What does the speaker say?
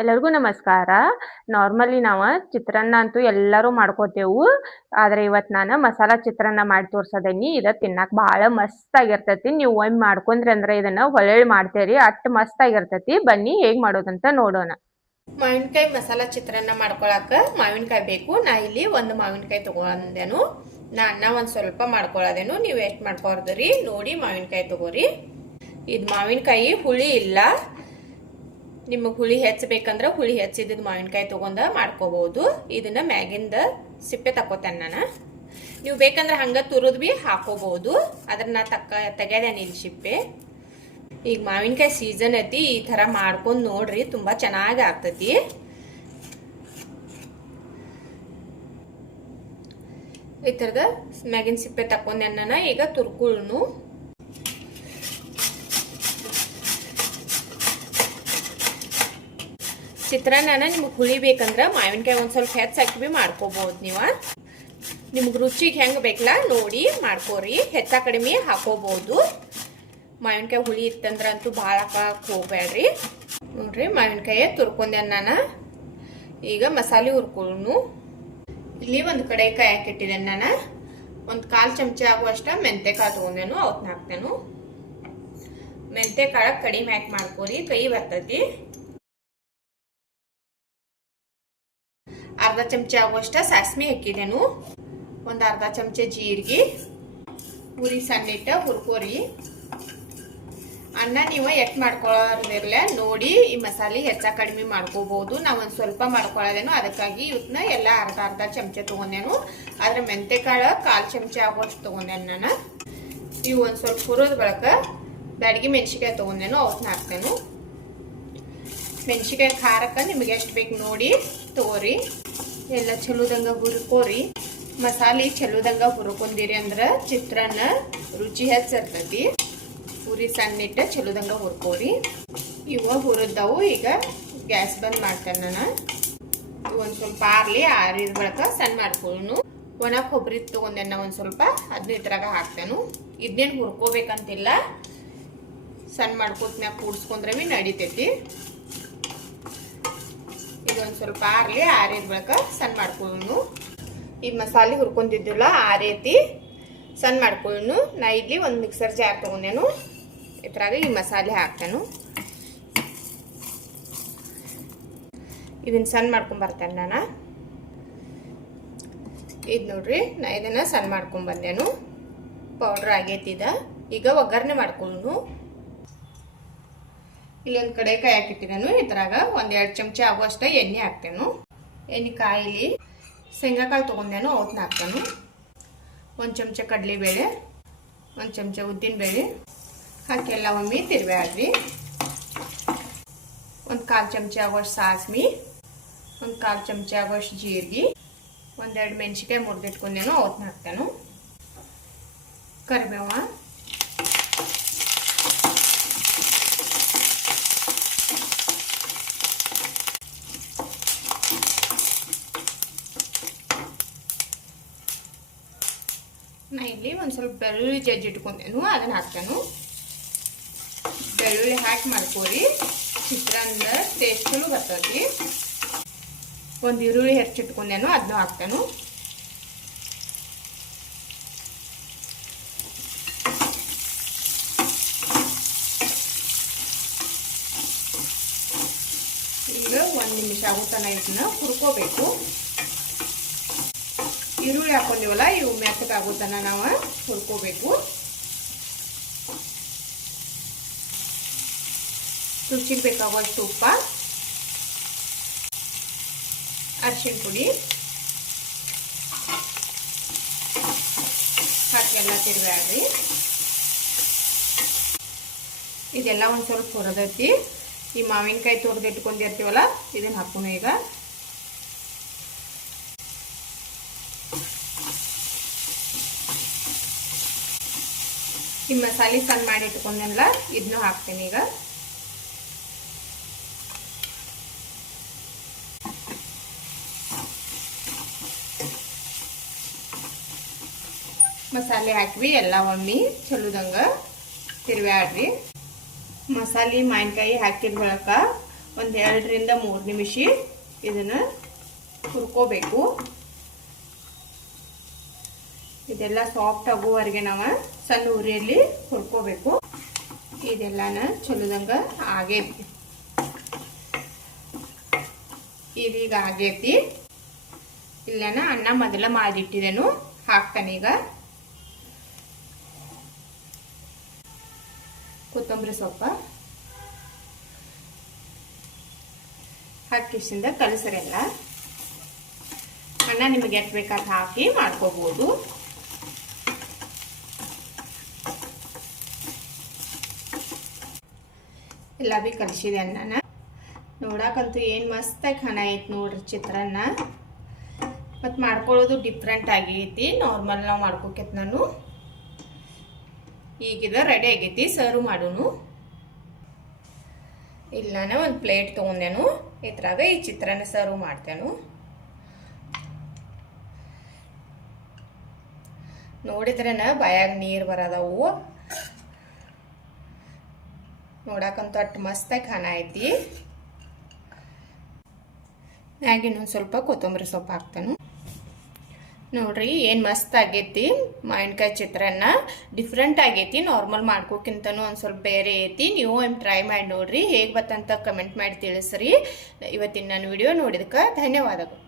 ಎಲ್ಲರಿಗೂ ನಮಸ್ಕಾರ. ನಾರ್ಮಲಿ ನಾವು ಚಿತ್ರಾನ್ನ ಅಂತೂ ಎಲ್ಲರೂ ಮಾಡ್ಕೋತೇವು. ಆದ್ರೆ ಇವತ್ತು ನಾನು ಮಸಾಲಾ ಚಿತ್ರಾನ್ನ ಮಾಡಿ ತೋರ್ಸದೇನಿ. ಇದ ತಿನ್ನಾಕ ಭಾಳ ಮಸ್ತಾಗಿರ್ತೈತಿ. ನೀವು ಒಮ್ಮೆ ಮಾಡ್ಕೊಂಡ್ರಿ ಅಂದ್ರೆ ಇದನ್ನ ಹೊಳ್ಳಿ ಮಾಡ್ತೇರಿ. ಅಷ್ಟ್ ಮಸ್ತಾಗಿರ್ತೈತಿ. ಬನ್ನಿ ಹೇಗ್ ಮಾಡೋದಂತ ನೋಡೋಣ. ಮಾವಿನಕಾಯಿ ಮಸಾಲಾ ಚಿತ್ರಾನ್ನ ಮಾಡ್ಕೊಳಕ ಮಾವಿನಕಾಯಿ ಬೇಕು. ನಾ ಇಲ್ಲಿ ಒಂದು ಮಾವಿನಕಾಯಿ ತಗೊಂಡೇನು. ನಾ ಒಂದ್ ಸ್ವಲ್ಪ ಮಾಡ್ಕೊಳ್ಳೋದೇನು. ನೀವು ಎಷ್ಟು ಮಾಡ್ಕೊಳ್ದ್ರಿ ನೋಡಿ ಮಾವಿನಕಾಯಿ ತಗೋರಿ. ಇದು ಮಾವಿನಕಾಯಿ ಹುಳಿ ಇಲ್ಲ. ನಿಮಗೆ ಹುಳಿ ಹೆಚ್ಚಬೇಕಂದ್ರೆ ಹುಳಿ ಹೆಚ್ಚಿದ್ದು ಮಾವಿನಕಾಯಿ ತಗೊಂಡ ಮಾಡ್ಕೋಬಹುದು. ಇದನ್ನ ಮ್ಯಾಗಿಂದ ಸಿಪ್ಪೆ ತಕೋತೇನೆ ನಾನು. ನೀವು ಬೇಕಂದ್ರೆ ಹಂಗ ತುರಿದ್ ಬಿ ಹಾಕೋಬಹುದು. ಅದನ್ನ ತೆಗೆದೇನೆ ಇಲ್ಲಿ ಸಿಪ್ಪೆ. ಈಗ ಮಾವಿನಕಾಯಿ ಸೀಸನ್ ಐತಿ. ಈ ತರ ಮಾಡ್ಕೊಂಡ್ ನೋಡ್ರಿ, ತುಂಬಾ ಚೆನ್ನಾಗಿ ಆಗ್ತತಿ. ಈ ತರದ ಮ್ಯಾಗಿನ ಸಿಪ್ಪೆ ತಕೊಂಡೆ ನಾನು. ಈಗ ತುರ್ಕುಳ್ನು ಚಿತ್ರಾನ್ನ ನಿಮ್ಗೆ ಹುಳಿ ಬೇಕಂದ್ರೆ ಮಾವಿನಕಾಯಿ ಒಂದ್ ಸ್ವಲ್ಪ ಹೆಚ್ಚು ಹಾಕಿ ಬಿ ಮಾಡ್ಕೋಬಹುದು. ನಿಮ್ಗೆ ರುಚಿಗೆ ಹೆಂಗ್ ಬೇಕಲ್ಲ ನೋಡಿ ಮಾಡ್ಕೋರಿ. ಹೆಚ್ಚ ಕಡಿಮೆ ಹಾಕೋಬಹುದು. ಮಾವಿನಕಾಯಿ ಹುಳಿ ಇತ್ತಂದ್ರ ಅಂತೂ ಭಾಳ ಹಾಕಕ್ ಹೋಗ್ಬೇಡ್ರಿ. ನೋಡ್ರಿ ಮಾವಿನಕಾಯಿ ತುರ್ಕೊಂಡೆ ನಾನು. ಈಗ ಮಸಾಲೆ ಹುರ್ಕೊಳ್ಳು. ಇಲ್ಲಿ ಒಂದು ಕಡೆ ಕಾಯಿ ಹಾಕಿಟ್ಟಿದ್ದೇನೆ ನಾನು. ಒಂದು 1/4 ಚಮಚ ಆಗುವಷ್ಟ ಮೆಂತೆ ಕಾಳು ತಗೊಂಡೇನು. ಅವತ್ನ ಹಾಕ್ತೇನು. ಮೆಂತೆ ಕಾಳ ಕಡಿಮೆ ಹಾಕಿ ಮಾಡ್ಕೋರಿ, ಕೈ ಬರ್ತೈತಿ. 1/2 ಚಮಚ ಆಗುವಷ್ಟ ಸಾಸ್ಮಿ ಹಾಕಿದೇನು. ಒಂದು 1/2 ಚಮಚ ಜೀರಿಗೆ. ಉರಿ ಸಣ್ಣಿಟ್ಟ ಹುರ್ಕೋರಿ. ಅನ್ನ ನೀವು ಎಟ್ ಮಾಡ್ಕೊಳ್ಳೋದಿರ್ಲ ನೋಡಿ. ಈ ಮಸಾಲೆ ಹೆಚ್ಚ ಕಡಿಮೆ ಮಾಡ್ಕೋಬಹುದು. ನಾ ಒಂದ್ ಸ್ವಲ್ಪ ಮಾಡ್ಕೊಳ್ಳೋದೇನು. ಅದಕ್ಕಾಗಿ ಇವತ್ತನ್ನ ಎಲ್ಲ 1/2 ಚಮಚ ತಗೊಂಡೇನು. ಆದ್ರೆ ಮೆಂತೆ ಕಾಳ 1/4 ಚಮಚ ಆಗುವಷ್ಟು ತಗೊಂಡೇನು ನಾನು. ಇವು ಒಂದ್ ಸ್ವಲ್ಪ ಹುರಿದ ಬಳಕ ಬ್ಯಾಡಗಿ ಮೆಣಸಿಕಾಯಿ ತಗೊಂಡೇನು. ಅವತ್ನ ಹಾಕ್ತೇನು. ಮೆಣಸಿಕಾಯಿ ಖಾರಕ್ಕೆ ನಿಮಗೆ ಎಷ್ಟು ಬೇಕು ನೋಡಿ ತಗೋರಿ. ಎಲ್ಲ ಚಲೋದಂಗ ಹುರ್ಕೋರಿ. ಮಸಾಲೆ ಚಲೋದಂಗ ಹುರ್ಕೊಂಡಿರಿ ಅಂದ್ರೆ ಚಿತ್ರಾನ್ನ ರುಚಿ ಹೆಚ್ಚಿರ್ತೈತಿ. ಉರಿ ಸಣ್ಣಿಟ್ಟ ಚಲೋದಂಗ ಹುರ್ಕೋರಿ. ಇವ ಹುರಿದವು. ಈಗ ಗ್ಯಾಸ್ ಬಂದ್ ಮಾಡ್ತೇನೆ ನಾನು. ಒಂದ್ ಸ್ವಲ್ಪ ಆರಿದ ಬಳಕ ಸಣ್ಣ ಮಾಡ್ಕೊಳ್ಳು. ಒಣ ಕೊಬ್ಬರಿ ತಗೊಂಡೆ ಒಂದ್ ಸ್ವಲ್ಪ. ಅದನ್ನ ಇದ್ರಾಗ ಹಾಕ್ತೇನು. ಇದನ್ನೇನು ಹುರ್ಕೋಬೇಕಂತಿಲ್ಲ. ಸಣ್ಣ ಮಾಡ್ಕೋತ್ನ್ಯಾಗ ಕೂಡ್ಸ್ಕೊಂಡ್ರೆ ಬಿ ನಡಿತೈತಿ. ಇದೊಂದು ಸ್ವಲ್ಪ ಆರಿದ ಬಳಕ ಸಣ್ಣ ಮಾಡ್ಕೊಳ್ಳು. ಈ ಮಸಾಲೆ ಹುರ್ಕೊಂತಿದ್ದಿಲ್ಲ ಆರೈತಿ. ಸಣ್ಣ ಮಾಡ್ಕೊಳ್ಳು. ನಾ ಇಲ್ಲಿ ಒಂದು ಮಿಕ್ಸರ್ ಜಾರ್ ತಗೊಂಡೇನು. ಇದ್ರಾಗ ಈ ಮಸಾಲೆ ಹಾಕ್ತೇನು. ಇದನ್ನ ಸಣ್ಣ ಮಾಡ್ಕೊಂಡ್ ಬರ್ತೇನೆ ನಾನು. ಇದು ನೋಡ್ರಿ, ನಾ ಇದನ್ನ ಸಣ್ಣ ಮಾಡ್ಕೊಂಡ್ ಬಂದೇನು. ಪೌಡ್ರ್ ಆಗೈತಿದ. ಈಗ ಒಗ್ಗರಣೆ ಮಾಡ್ಕೊಳ್ಳು. ಇಲ್ಲೊಂದು ಕಡೆ ಕಾಯಿ ಹಾಕಿಟ್ಟಿದ್ದೇನು. ಇದ್ರಾಗ 1-2 ಚಮಚ ಆಗುವಷ್ಟ ಎಣ್ಣೆ ಹಾಕ್ತೇನು. ಎಣ್ಣೆ ಕಾಯಿಲಿ ಶೇಂಗಾಕಾಳು ತಗೊಂಡೇನು. ಅವತ್ನ ಹಾಕ್ತೇನು. 1 ಚಮಚ ಕಡಲೆಬೇಳೆ, 1 ಚಮಚ ಉದ್ದಿನಬೇಳೆ ಹಾಕಿ ಎಲ್ಲ ಒಮ್ಮೆ ತಿರ್ಬ್ಯಾಡ್ರಿ. 1/4 ಚಮಚ ಆಗುವಷ್ಟು ಸಾಸ್ಮಿ, 1/4 ಚಮಚ ಆಗುವಷ್ಟು ಜೀರಿಗೆ, 1-2 ಮೆಣಸಿಕಾಯಿ ಮುರಿದಿಟ್ಕೊಂಡೇನು. ಅವತ್ನ ಹಾಕ್ತೇನು. ಕರಿಬೇವ, ನಾ ಇಲ್ಲಿ ಒಂದು ಸ್ವಲ್ಪ ಬೆಳ್ಳುಳ್ಳಿ ಜಜ್ಜಿ ಇಟ್ಕೊಂಡೇನು. ಅದನ್ನ ಹಾಕ್ತೇನು. ಬೆಳ್ಳುಳ್ಳಿ ಹಾಕಿ ಮಾಡ್ಕೋರಿ. ಚಿತ್ರಾನ್ನ ಟೇಸ್ಟ್ ಚಲೋ ಬರ್ತೈತಿ. ಒಂದು ಈರುಳ್ಳಿ ಹೆಚ್ಚಿಟ್ಕೊಂಡೇನು. ಅದನ್ನು ಹಾಕ್ತೇನು. ಈಗ 1 ನಿಮಿಷ ಆಗುತ್ತಾನ ಇದನ್ನ ಹುರ್ಕೋಬೇಕು. ಈರುಳ್ಳಿ ಹಾಕೊಂಡಿವಲ್ಲ, ಇವು ಮೆತ್ತಗಾಗುತ್ತಾನ ನಾವು ಹುರ್ಕೋಬೇಕು. ರುಚಿಗೆ ಬೇಕಾಗುವಷ್ಟು ಉಪ್ಪ, ಅರಿಶಿನ ಪುಡಿ ಹಾಕಿ ಎಲ್ಲ ತಿರ್ಬ್ಯಾಡ್ರಿ. ಇದೆಲ್ಲ ಒಂದು ಸ್ವಲ್ಪ ಹುರಿದೈತಿ. ಈ ಮಾವಿನಕಾಯಿ ತುರಿದಿಟ್ಕೊಂಡಿರ್ತೀವಲ್ಲ ಇದನ್ನ ಹಾಕೋಣ. ಈಗ ಈ ಮಸಾಲೆ ಸಣ್ಣ ಮಾಡಿ ಇಟ್ಕೊಂಡೆಲ್ಲ ಇದನ್ನು ಹಾಕ್ತೇನೆ. ಈಗ ಮಸಾಲೆ ಹಾಕಿ ಎಲ್ಲ ಒಮ್ಮೆ ಚಲೋದಂಗ ತಿರ್ವ್ಯಾಡ್ರಿ. ಮಸಾಲೆ ಮಾವಿನಕಾಯಿ ಹಾಕಿದ ಬಳಕ ಒಂದು 2 ರಿಂದ 3 ನಿಮಿಷ ಇದನ್ನು ಹುರ್ಕೋಬೇಕು. ಇದೆಲ್ಲ ಸಾಫ್ಟ್ ಆಗುವವರೆಗೆ ನಾವು ಸಣ್ಣ ಉರಿಯಲ್ಲಿ ಹುರ್ಕೋಬೇಕು. ಇದೆಲ್ಲನ ಚಲೋದಂಗ ಆಗೈತಿ. ಇದೀಗ ಆಗೈತಿ. ಇಲ್ಲನ ಅನ್ನ ಮೊದಲ ಮಾಡಿಟ್ಟಿದ್ದೇನು ಹಾಕ್ತಾನೀಗ. ಕೊತ್ತಂಬರಿ ಸೊಪ್ಪ ಹಾಕಿಸಿಂದ ಕಲಸರೆಲ್ಲ. ಅನ್ನ ನಿಮಗೆ ಎಷ್ಟು ಬೇಕಾದ ಹಾಕಿ ಮಾಡ್ಕೋಬಹುದು. ಎಲ್ಲ ಬಿ ಕಲಿಸಿದೆ ಅನ್ನನ. ನೋಡಕ್ಕಂತೂ ಏನು ಮಸ್ತಾಗಿ ಖಾನ ಐತಿ ನೋಡ್ರಿ ಚಿತ್ರಾನ್ನ. ಮತ್ತು ಮಾಡ್ಕೊಳ್ಳೋದು ಡಿಫ್ರೆಂಟ್ ಆಗೈತಿ. ನಾರ್ಮಲ್ ನಾವು ಮಾಡ್ಕೋಕೈತಿ ನಾನು. ಈಗಿದ ರೆಡಿ ಆಗೈತಿ, ಸರ್ವ್ ಮಾಡೋನು. ಇಲ್ಲಾನ ಒಂದು ಪ್ಲೇಟ್ ತೊಗೊಂಡೇನು. ಇದ್ರಾಗ ಈ ಚಿತ್ರಾನ್ನ ಸರ್ವ್ ಮಾಡ್ತೇನು. ನೋಡಿದ್ರೇನ ಬಾಯಾಗ ನೀರು ಬರೋದವು. ನೋಡಕ್ಕಂತೂ ಅಷ್ಟು ಮಸ್ತಾಗಿ ಖಾನ ಐತಿ. ಮ್ಯಾಗ ಇನ್ನೊಂದು ಸ್ವಲ್ಪ ಕೊತ್ತಂಬರಿ ಸೊಪ್ಪು ಹಾಕ್ತಾನು. ನೋಡ್ರಿ ಏನು ಮಸ್ತ್ ಆಗೈತಿ ಮಾವಿನಕಾಯಿ ಚಿತ್ರಾನ್ನ. ಡಿಫ್ರೆಂಟ್ ಆಗೈತಿ, ನಾರ್ಮಲ್ ಮಾಡ್ಕೋಕ್ಕಿಂತನೂ ಒಂದು ಸ್ವಲ್ಪ ಬೇರೆ ಐತಿ. ನೀವು ಟ್ರೈ ಮಾಡಿ ನೋಡ್ರಿ. ಹೇಗೆ ಬತ್ತಂತ ಕಮೆಂಟ್ ಮಾಡಿ ತಿಳಿಸ್ರಿ. ಇವತ್ತಿನ ನನ್ನ ವಿಡಿಯೋ ನೋಡಿದಕ್ಕೆ ಧನ್ಯವಾದಗಳು.